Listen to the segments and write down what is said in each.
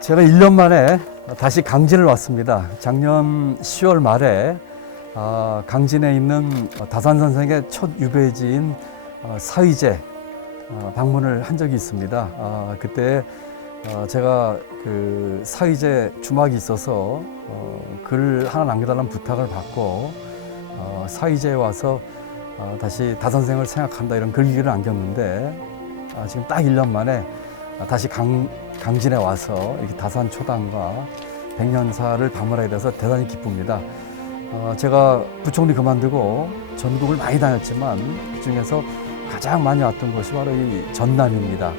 제가 1년 만에 다시 강진을 왔습니다. 작년 10월 말에 강진에 있는 다산 선생의 첫 유배지인 사위제 방문을 한 적이 있습니다. 그때 제가 그 사위제 주막이 있어서 글 하나 남겨달라는 부탁을 받고 사위제에 와서 다시 다선생을 생각한다 이런 글귀를 남겼는데 지금 딱 1년 만에 다시 강진에 와서 이렇게 다산 초당과 백년사를 방문하게 돼서 대단히 기쁩니다. 제가 부총리 그만두고 전국을 많이 다녔지만 그중에서 가장 많이 왔던 곳이 바로 이 전남입니다.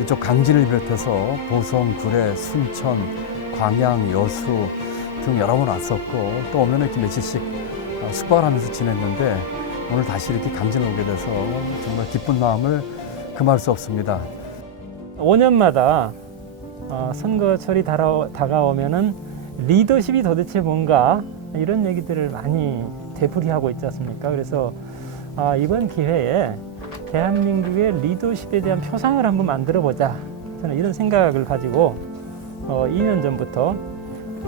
이쪽 강진을 비롯해서 보성, 구례, 순천, 광양, 여수 등 여러 번 왔었고 또 오면 이렇게 며칠씩 숙박을 하면서 지냈는데 오늘 다시 이렇게 강진을 오게 돼서 정말 기쁜 마음을 금할 수 없습니다. 5년마다 선거철이 다가오면은 리더십이 도대체 뭔가 이런 얘기들을 많이 되풀이하고 있지 않습니까? 그래서 이번 기회에 대한민국의 리더십에 대한 표상을 한번 만들어 보자. 저는 이런 생각을 가지고 2년 전부터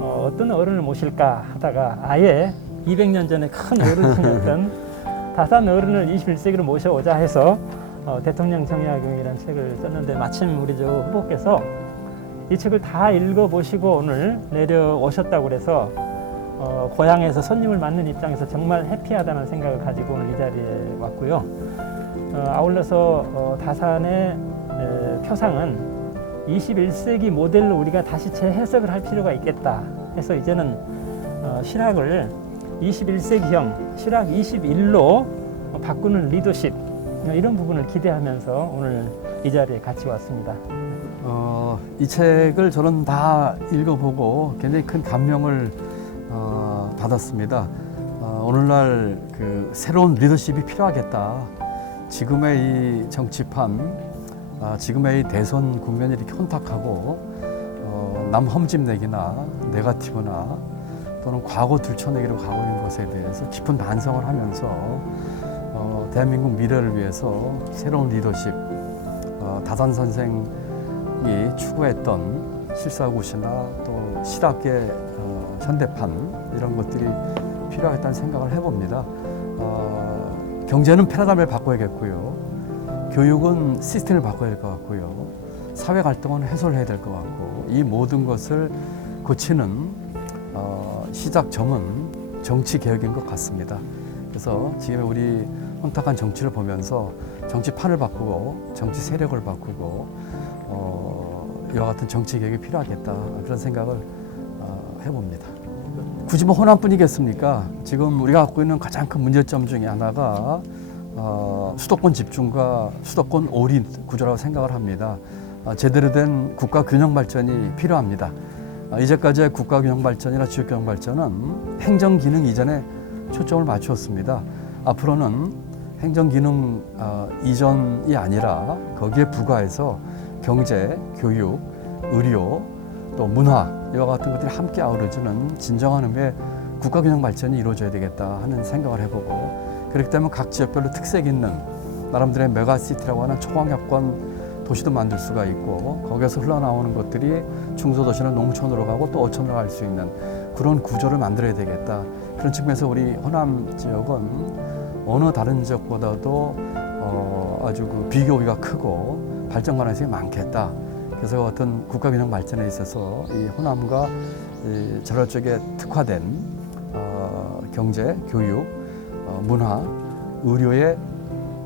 어떤 어른을 모실까 하다가 아예 200년 전에 큰 어르신이었던 다산 어른을 21세기로 모셔오자 해서 대통령 정약용이라는 책을 썼는데 마침 우리 저 후보께서 이 책을 다 읽어보시고 오늘 내려오셨다고 그래서 고향에서 손님을 맞는 입장에서 정말 해피하다는 생각을 가지고 오늘 이 자리에 왔고요. 아울러서 다산의 표상은 21세기 모델로 우리가 다시 재해석을 할 필요가 있겠다 해서 이제는 실학을 21세기형 실학 21로 바꾸는 리더십 이런 부분을 기대하면서 오늘 이 자리에 같이 왔습니다. 이 책을 저는 다 읽어보고 굉장히 큰 감명을 받았습니다. 오늘날 그 새로운 리더십이 필요하겠다. 지금의 이 정치판, 지금의 이 대선 국면이 이렇게 혼탁하고 남 험집내기나 네거티브나 또는 과거 들춰내기로 가고 있는 것에 대해서 깊은 반성을 하면서 대한민국 미래를 위해서 새로운 리더십, 다산 선생이 추구했던 실사고시나 또 실학계 현대판 이런 것들이 필요하겠다는 생각을 해봅니다. 경제는 패러다임을 바꿔야겠고요. 교육은 시스템을 바꿔야 될 것 같고요. 사회 갈등은 해소를 해야 될 것 같고 이 모든 것을 고치는 시작점은 정치 개혁인 것 같습니다. 그래서 지금 우리 혼탁한 정치를 보면서 정치판을 바꾸고 정치 세력을 바꾸고 이와 같은 정치 개혁이 필요하겠다 그런 생각을 해봅니다. 굳이 뭐 호남뿐이겠습니까? 지금 우리가 갖고 있는 가장 큰 문제점 중에 하나가 수도권 집중과 수도권 올인 구조라고 생각을 합니다. 제대로 된 국가 균형 발전이 필요합니다. 이제까지의 국가 균형 발전이나 지역 균형 발전은 행정 기능 이전에 초점을 맞추었습니다. 앞으로는 행정 기능 이전이 아니라 거기에 부과해서 경제, 교육, 의료, 또 문화 이와 같은 것들이 함께 아우러지는 진정한 의미의 국가균형 발전이 이루어져야 되겠다 하는 생각을 해보고 그렇기 때문에 각 지역별로 특색 있는 나름대로의 메가시티라고 하는 초광역권 도시도 만들 수가 있고 거기에서 흘러나오는 것들이 중소도시는 농촌으로 가고 또 어촌으로 갈 수 있는 그런 구조를 만들어야 되겠다. 그런 측면에서 우리 호남 지역은 어느 다른 지역보다도 아주 그 비교비가 크고 발전 가능성이 많겠다. 그래서 어떤 국가균형 발전에 있어서 이 호남과 이 전라 쪽에 특화된 경제, 교육, 문화, 의료에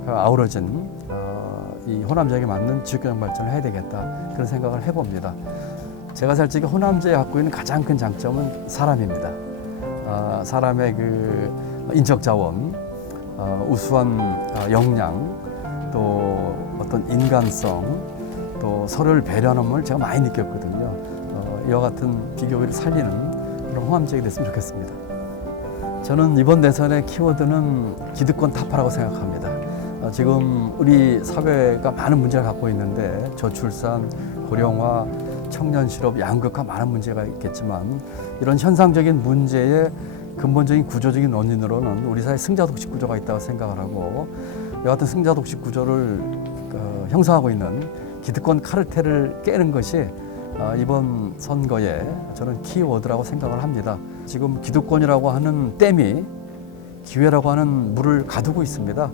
아우러진 이 호남 지역에 맞는 지역균형 발전을 해야 되겠다. 그런 생각을 해봅니다. 제가 솔직히 호남 지역에 갖고 있는 가장 큰 장점은 사람입니다. 사람의 그 인적 자원, 우수한 역량, 또 어떤 인간성, 또 서로를 배려하는 걸 제가 많이 느꼈거든요. 이와 같은 비교를 살리는 그런 호남 지역이 됐으면 좋겠습니다. 저는 이번 대선의 키워드는 기득권 타파라고 생각합니다. 지금 우리 사회가 많은 문제를 갖고 있는데 저출산, 고령화, 청년 실업, 양극화 많은 문제가 있겠지만 이런 현상적인 문제의 근본적인 구조적인 원인으로는 우리 사회 승자독식 구조가 있다고 생각을 하고 이와 같은 승자독식 구조를 형성하고 있는 기득권 카르텔을 깨는 것이 이번 선거에 저는 키워드라고 생각을 합니다. 지금 기득권이라고 하는 댐이 기회라고 하는 물을 가두고 있습니다.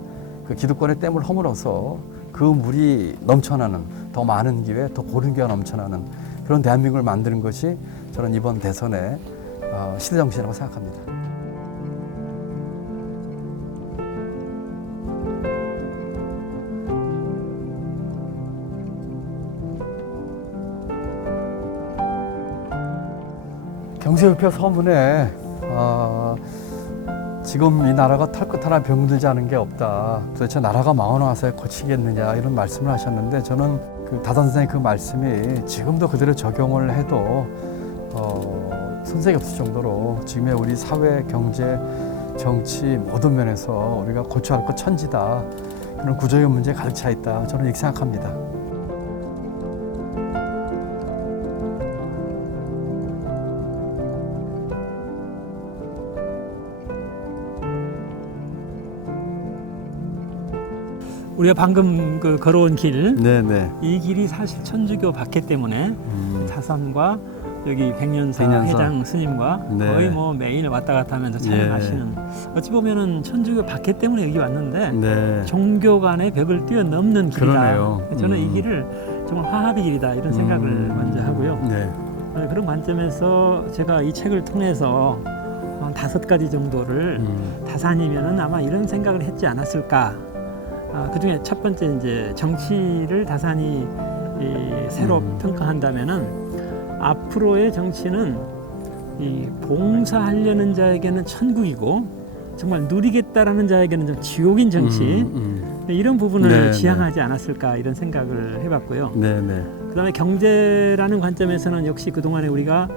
그 기득권의 댐을 허물어서 그 물이 넘쳐나는 더 많은 기회, 더 고른 기회가 넘쳐나는 그런 대한민국을 만드는 것이 저는 이번 대선의 시대 정신이라고 생각합니다. 경제협회 서문에 지금 이 나라가 털끝 하나 병들지 않은 게 없다. 도대체 나라가 망하나서야 고치겠느냐 이런 말씀을 하셨는데 저는 그 다산 선생의 그 말씀이 지금도 그대로 적용을 해도 손색이 없을 정도로 지금의 우리 사회, 경제, 정치 모든 면에서 우리가 고쳐야 할 것 천지다. 그런 구조의 문제에 가득 차 있다. 저는 이렇게 생각합니다. 우리가 방금 그 걸어온 길, 네네. 이 길이 사실 천주교 박해 때문에 다산과 여기 백년사 백년사. 회장 스님과 네. 거의 뭐 매일 왔다 갔다 하면서 촬영하시는 어찌 보면은 천주교 박해 때문에 여기 왔는데 네. 종교 간의 벽을 뛰어넘는 길이다. 그러네요. 저는 이 길을 정말 화합의 길이다 이런 생각을 먼저 하고요. 네. 그런 관점에서 제가 이 책을 통해서 한 5가지 정도를 다산이면은 아마 이런 생각을 했지 않았을까. 그 중에 첫 번째 이제 정치를 다산이 새로 평가한다면은 앞으로의 정치는 이 봉사하려는 자에게는 천국이고 정말 누리겠다라는 자에게는 좀 지옥인 정치 이런 부분을 네, 지향하지 않았을까 이런 생각을 해봤고요. 네네. 그다음에 경제라는 관점에서는 역시 그동안에 우리가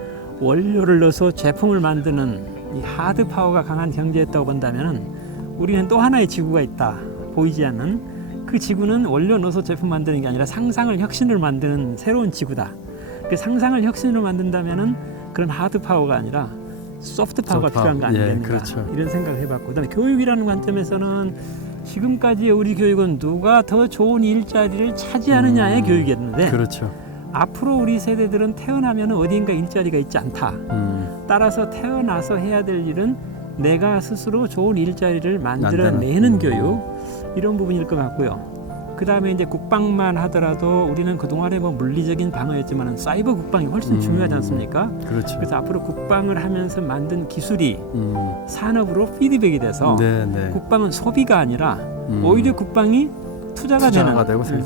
원료를 넣어서 제품을 만드는 이 하드 파워가 강한 경제였다고 본다면은 우리는 또 하나의 지구가 있다. 보이지 않는 그 지구는 원료 넣어서 제품 만드는 게 아니라 상상을 혁신을 만드는 새로운 지구다. 그 상상을 혁신으로 만든다면은 그런 하드 파워가 아니라 소프트 파워가 필요한 거 아니겠는가. 예, 그렇죠. 이런 생각을 해봤고 그다음에 교육이라는 관점에서는 지금까지의 우리 교육은 누가 더 좋은 일자리를 차지하느냐의 교육이었는데 그렇죠. 앞으로 우리 세대들은 태어나면 어디인가 일자리가 있지 않다. 따라서 태어나서 해야 될 일은 내가 스스로 좋은 일자리를 만들어내는 교육 이런 부분일 것 같고요. 그 다음에 이제 국방만 하더라도 우리는 그동안에 뭐 물리적인 방어였지만 사이버 국방이 훨씬 중요하지 않습니까? 그렇죠. 그래서 앞으로 국방을 하면서 만든 기술이 산업으로 피드백이 돼서 네네. 국방은 소비가 아니라 오히려 국방이 투자가 되는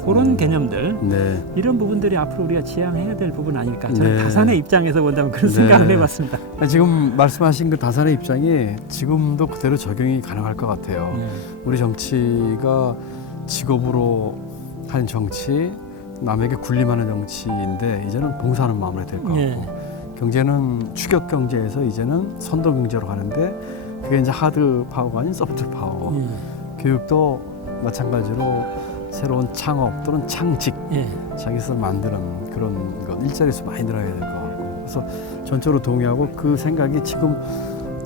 그런 개념들 네. 이런 부분들이 앞으로 우리가 지향해야 될 부분 아닐까 저는 네. 다산의 입장에서 본다면 그런 생각을 해봤습니다. 지금 말씀하신 그 다산의 입장이 지금도 그대로 적용이 가능할 것 같아요. 우리 정치가 직업으로 하는 정치, 남에게 군림하는 정치인데 이제는 봉사하는 마음으로 될 것 같고 경제는 추격 경제에서 이제는 선도 경제로 가는데 그게 이제 하드 파워가 아닌 소프트 파워. 교육도 마찬가지로 새로운 창업 또는 창직 자기 스스로 만드는 그런 것 일자리 수 많이 늘어야 될 것 같고 그래서 전적으로 동의하고 그 생각이 지금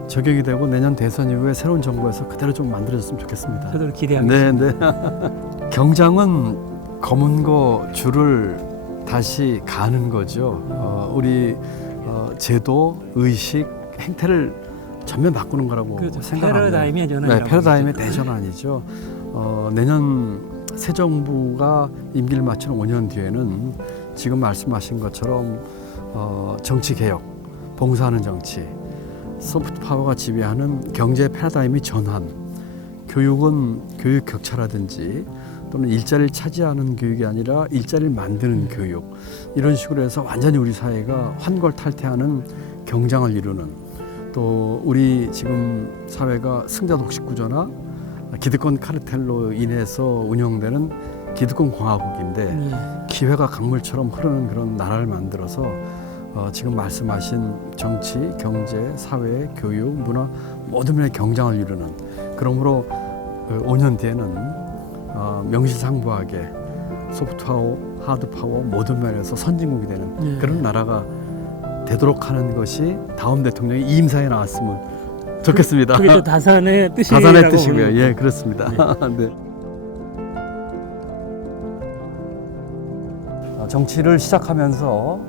적용이 되고 내년 대선 이후에 새로운 정부에서 그대로 좀 만들어졌으면 좋겠습니다. 저도 기대하겠습니다. 네. 경장은 검은 거 줄을 다시 가는 거죠. 우리 제도, 의식, 행태를 전면 바꾸는 거라고 그렇죠. 생각합니다. 패러다임의 전환이라고. 네, 패러다임의 대전환이죠. 내년 새 정부가 임기를 마치는 5년 뒤에는 지금 말씀하신 것처럼 정치 개혁, 봉사하는 정치, 소프트 파워가 지배하는 경제 패러다임의 전환, 교육은 교육 격차라든지 또는 일자리를 차지하는 교육이 아니라 일자리를 만드는 교육 이런 식으로 해서 완전히 우리 사회가 환골탈퇴하는 경장을 이루는 또 우리 지금 사회가 승자 독식 구조나 기득권 카르텔로 인해서 운영되는 기득권 공화국인데 기회가 강물처럼 흐르는 그런 나라를 만들어서 지금 말씀하신 정치, 경제, 사회, 교육, 문화 모든 면의 경장을 이루는 그러므로 5년 뒤에는 명실상부하게 소프트파워, 하드파워 모든 면에서 선진국이 되는 그런 나라가 되도록 하는 것이 다음 대통령이 이임사에 나왔으면 좋겠습니다. 그게 또 다산의 뜻이라고 다산의 뜻이고요. 예, 그렇습니다. 네. 정치를 시작하면서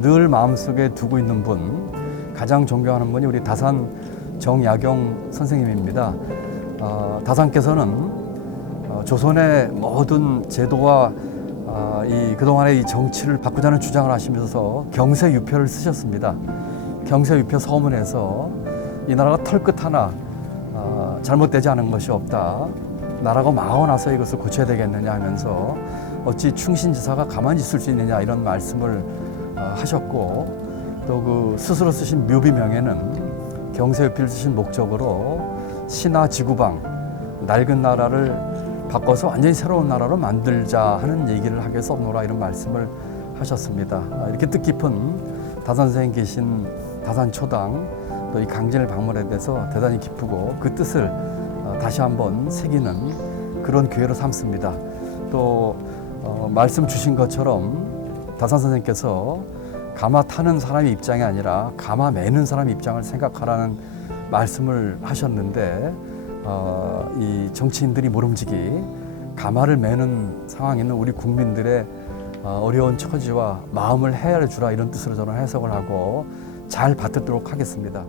늘 마음속에 두고 있는 분, 가장 존경하는 분이 우리 다산 정야경 선생님입니다. 다산께서는 조선의 모든 제도와 이 그동안의 이 정치를 바꾸자는 주장을 하시면서 경세유표를 쓰셨습니다. 경세유표 서문에서 이 나라가 털끝 하나 잘못되지 않은 것이 없다. 나라가 망하고 이것을 고쳐야 되겠느냐 하면서 어찌 충신지사가 가만히 있을 수 있느냐 이런 말씀을 하셨고, 또 그 스스로 쓰신 묘비명에는 경세유표를 쓰신 목적으로 신하 지구방 낡은 나라를 바꿔서 완전히 새로운 나라로 만들자 하는 얘기를 하게 써놓으라 이런 말씀을 하셨습니다. 이렇게 뜻깊은 다산 선생님 계신 다산초당 또 이 강진을 방문에 대해서 대단히 기쁘고 그 뜻을 다시 한번 새기는 그런 기회로 삼습니다. 또 말씀 주신 것처럼 다산 선생님께서 가마 타는 사람의 입장이 아니라 가마 매는 사람의 입장을 생각하라는 말씀을 하셨는데, 이 정치인들이 모름지기 가마를 매는 상황에 있는 우리 국민들의 어려운 처지와 마음을 헤아려 주라 이런 뜻으로 저는 해석을 하고 잘 받들도록 하겠습니다.